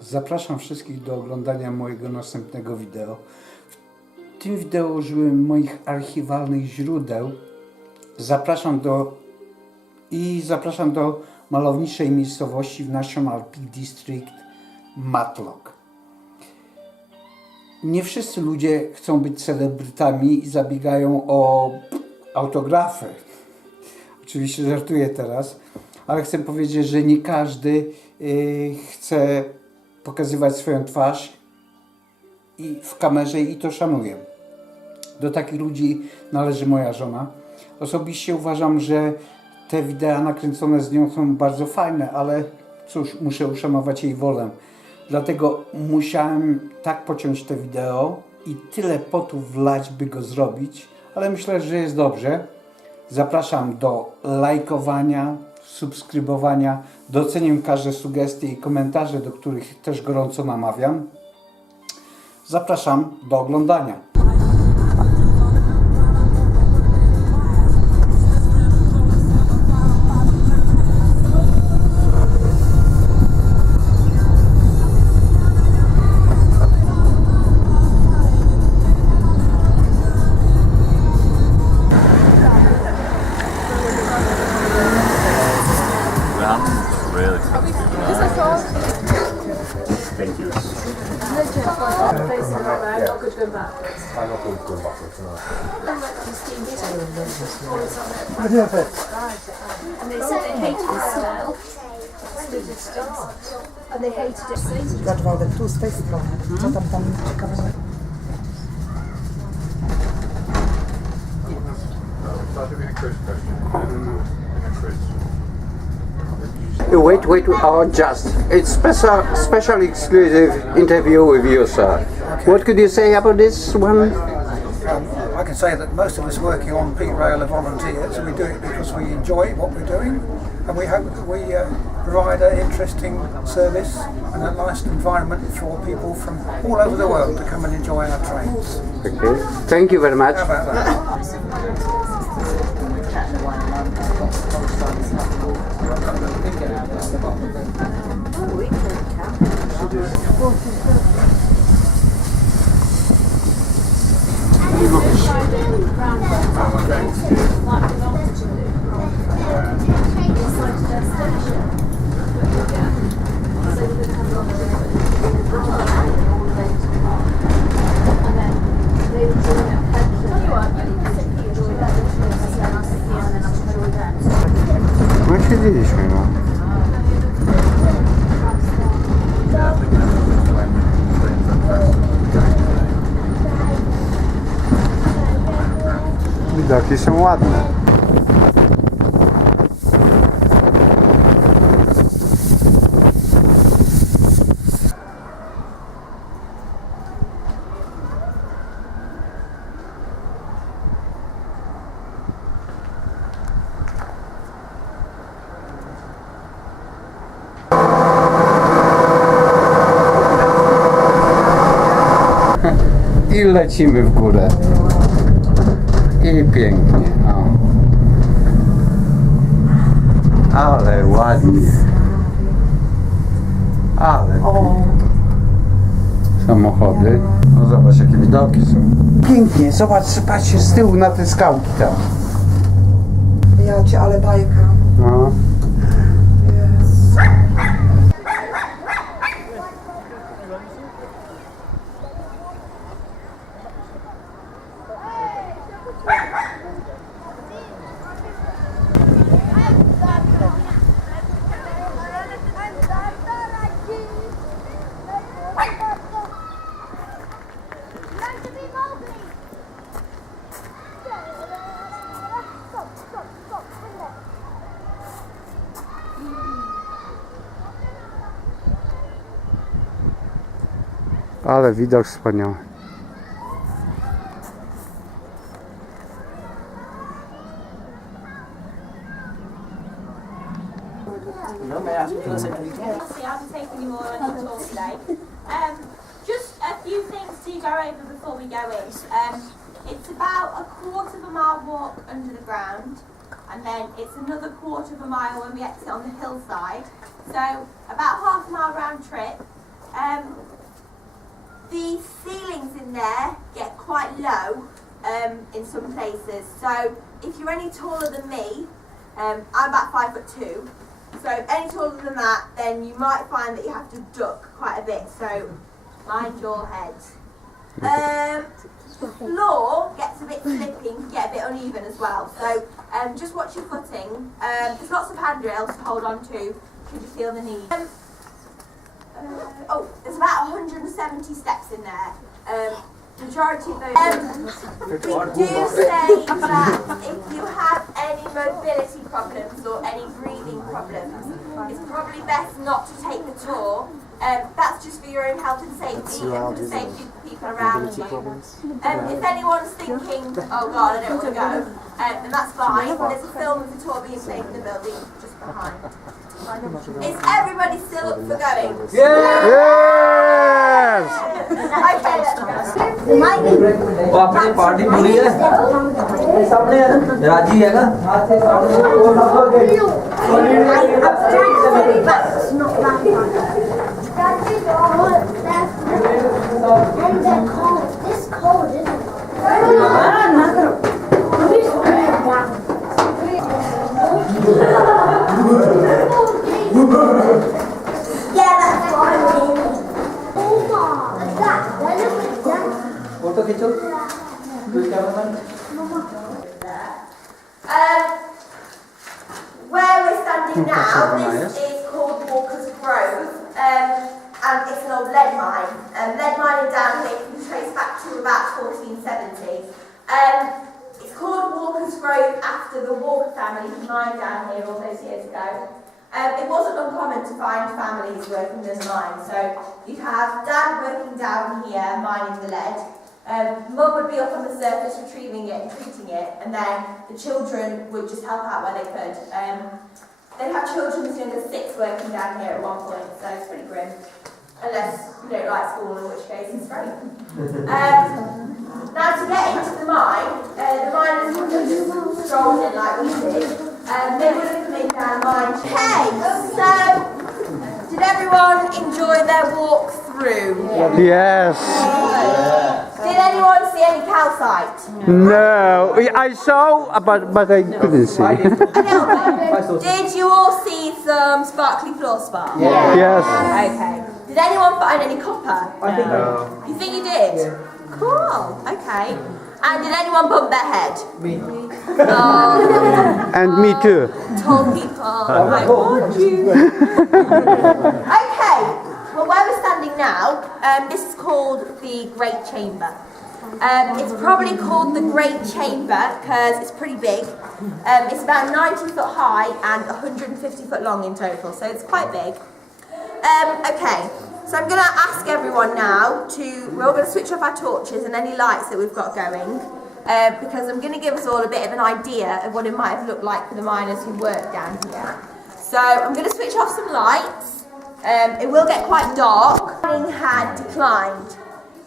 Zapraszam wszystkich do oglądania mojego następnego wideo. W tym wideo użyłem moich archiwalnych źródeł. Zapraszam do malowniczej miejscowości w National Peak District Matlock. Nie wszyscy ludzie chcą być celebrytami i zabiegają o autografy. Oczywiście żartuję teraz, ale chcę powiedzieć, że nie każdy chce pokazywać swoją twarz w kamerze i to szanuję. Do takich ludzi należy moja żona. Osobiście uważam, że te wideo nakręcone z nią są bardzo fajne, ale cóż, muszę uszanować jej wolę. Dlatego musiałem tak pociąć te wideo i tyle potu wlać, by go zrobić, ale myślę, że jest dobrze. Zapraszam do lajkowania, subskrybowania, doceniam każde sugestie i komentarze, do których też gorąco namawiam. Zapraszam do oglądania. Really Thank you. I'm not going to go backwards now. And they said they hated the smell. And they hated it. Zobacz, Waldek, tu z tej strony. Co tam ciekawego? Wait, just. It's special exclusive interview with you, sir. Okay. What could you say about this one? I can say that most of us working on Peak Rail are volunteers. We do it because we enjoy what we're doing, and we hope that we provide an interesting service and a nice environment for people from all over the world to come and enjoy our trains. Okay. Thank you very much. How about that? No siedzieliśmy, no. Widoki są ładne. I lecimy w górę. I pięknie, no. Ale ładnie. Ale samochody. No zobacz, jakie widoki są. Pięknie, zobacz, patrzcie z tyłu na te skałki tam. Ja cię, ale bajka. No. Jest. Ale widok wspaniały. I'm taking you all on a tour today. Just a few things to go over before we go in. It's about a quarter of a mile walk under the ground, and then it's another quarter of a mile when we exit on the hillside. So about half a mile round trip. The ceilings in there get quite low in some places. So if you're any taller than me, I'm about 5'2". So any taller than that, then you might find that you have to duck quite a bit. So mind your head. Floor gets a bit slippy and can get a bit uneven as well. So just watch your footing. There's lots of handrails to hold on to should you feel the need. There's about 170 steps in there. Majority of those. We do say that if you have any mobility problems or any breathing problems, it's probably best not to take the tour. That's just for your own health and safety and for the safety of the people around you. If anyone's thinking, oh God, I don't want to go, then that's fine. There's a film of the tour being played in the building just behind. Is everybody still up for going? Yes! Okay, let's go. वो अपनी party पूरी है सामने राजी है ना हाथ से सामने वो And they're cold. It's cold, isn't it? Yeah, that's fine. Like that. Then it was done. Photo खींचो कोई cameraman Where we're standing now, this is called Walker's Grove, and it's an old lead mine. Lead mining down here can be traced back to about 1470. It's called Walker's Grove after the Walker family who mined down here all those years ago. It wasn't uncommon to find families working in this mine, so you'd have Dad working down here mining the lead. Mum would be up on the surface retrieving it and treating it, and then the children would just help out where they could. They'd have children as young as 6 working down here at one point, so it's pretty grim. Unless you don't like school, in which case it's great. Now to get into the miners wouldn't just stroll in like we did. They would have come in down mine. Okay, so did everyone enjoy their walk through? Yes. Did anyone see any calcite? No, I saw, but I couldn't see. A little bit. Did you all see some sparkly fluorspar? Yes. Okay. Did anyone find any copper? I think You think you did? Cool. Okay. And did anyone bump their head? me Oh, And me too. told people I warned you. Okay. Well, where we're standing now, this is called the Great Chamber. It's probably called the Great Chamber because it's pretty big. It's about 90 foot high and 150 foot long in total, so it's quite big. Okay, so I'm going to ask everyone now we're all going to switch off our torches and any lights that we've got going, because I'm going to give us all a bit of an idea of what it might have looked like for the miners who work down here. So I'm going to switch off some lights. It will get quite dark. Mining had declined,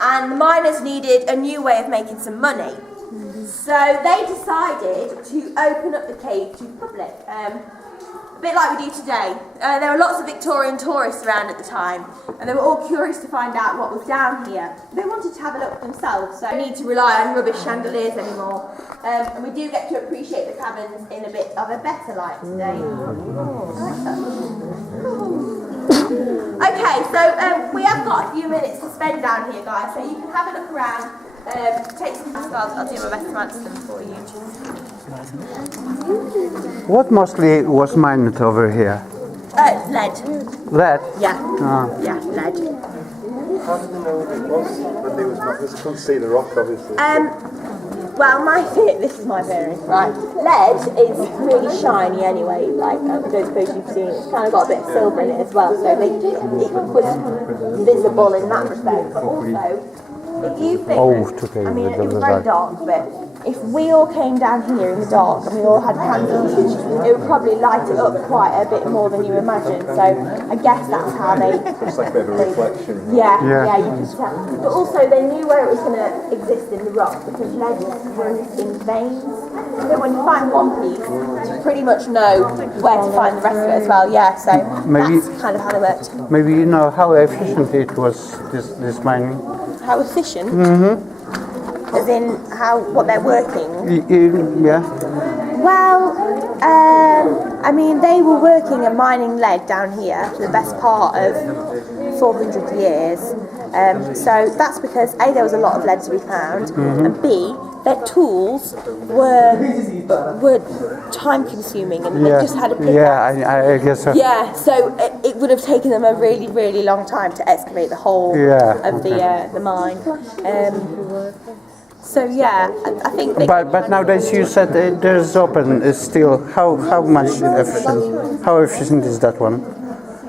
and the miners needed a new way of making some money. So they decided to open up the cave to the public. A bit like we do today. There were lots of Victorian tourists around at the time, and they were all curious to find out what was down here. They wanted to have a look themselves, so we don't need to rely on rubbish chandeliers anymore. And we do get to appreciate the cabins in a bit of a better light today. Okay, so we have got a few minutes to spend down here, guys, so you can have a look around, take some photos. I'll do my best to answer them for you. What mostly was mined over here? Lead. Lead? Yeah. Ah. Yeah, lead. How did they know what it was when they was not? They couldn't see the rock, obviously. Well, this is my theory, right? Lead is really shiny anyway, like I don't suppose you've seen it. It's kind of got a bit of silver in it as well, so it was visible in that respect. But also, if you think, I mean, it was very dark, but if we all came down here in the dark and we all had candles, it would probably light it up quite a bit more than you imagine. So I guess that's how they... It's like a bit of a reflection. Yeah, you can tell. But also they knew where it was going to exist in the rock because lead runs in veins. that when you find one piece, you pretty much know where to find the rest of it as well. Yeah, so Maybe- that's kind of how they worked. Maybe you know how efficient it was, this mining? How efficient? As in what they're working. Yeah. Well, I mean, they were working and mining lead down here for the best part of 400 years. So that's because A, there was a lot of lead to be found, and B, their tools were time consuming, and they just had a pickaxe. Yeah, I guess so. Yeah, so it would have taken them a really, really long time to excavate the whole of the mine. So yeah, I think. But nowadays you said there's open still. How much efficient? How efficient is that one?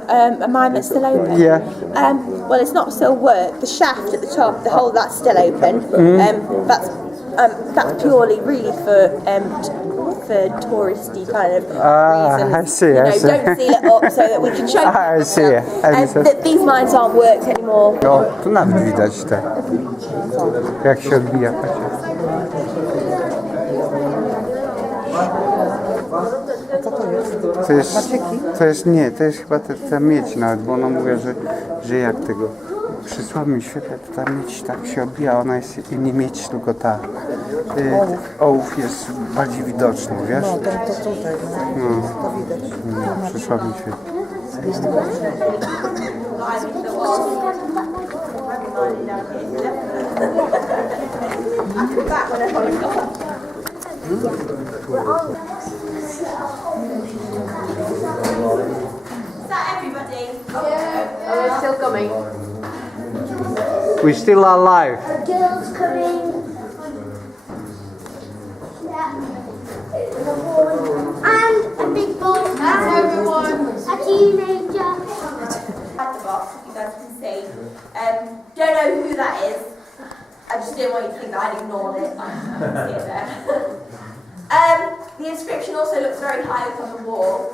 A mine that's still open. Yeah. Well, it's not still work. The shaft at the top, the hole that's still open. That's purely really for touristy kind of reasons. I see. You know, I see. don't seal it up so that we can show people I see. that these mines aren't worked anymore. O, tu nawet widać te, jak się odbija. Co to jest? To jest nie, to jest chyba ta miedź nawet, bo ona mówi, że jak tego przy słabym świetle to ta miedź tak się odbija, ona jest nie miedź, tylko ta ołów jest bardziej widoczny, wiesz? No, to tutaj, to widać. Przy słabym świetle. Is that everybody? We're still coming. We still alive. Girls coming. Yeah. And a big boy. And everyone. A teenager. At the box, if you guys can see. Don't know who that is. I just didn't want you to think that I'd ignored it. I can see it there. The inscription also looks very high up on the wall.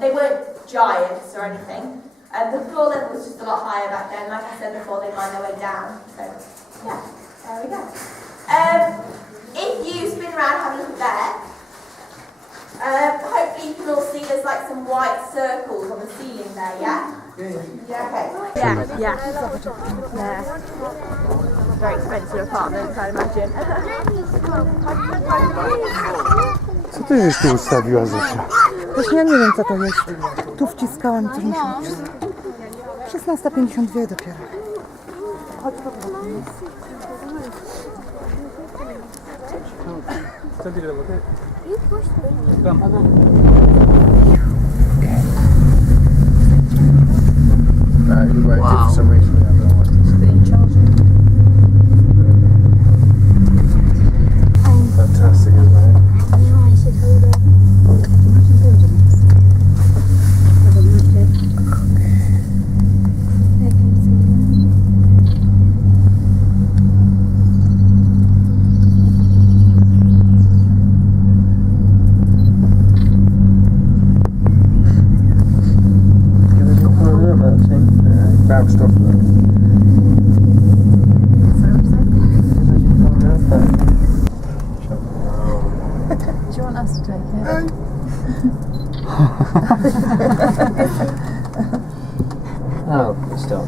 They weren't giants or anything. The floor level was just a lot higher back then. Like I said before, they mined their way down. So, yeah, there we go. If you spin around, have a look at there. Hopefully you can all see there's like some white circles on the ceiling there, yeah? Yeah, okay. Yeah. Very expensive apartments, I imagine. Co ty żeś tu ustawiła, Zosia? Właśnie ja nie wiem, co to jest. Tu wciskałam, coś musiałam wcisnąć. 16:52 dopiero. Chodź, For some reason, we have no one. Fantastic, isn't it? Bounced off that. Do you want us to take it? Oh, stop.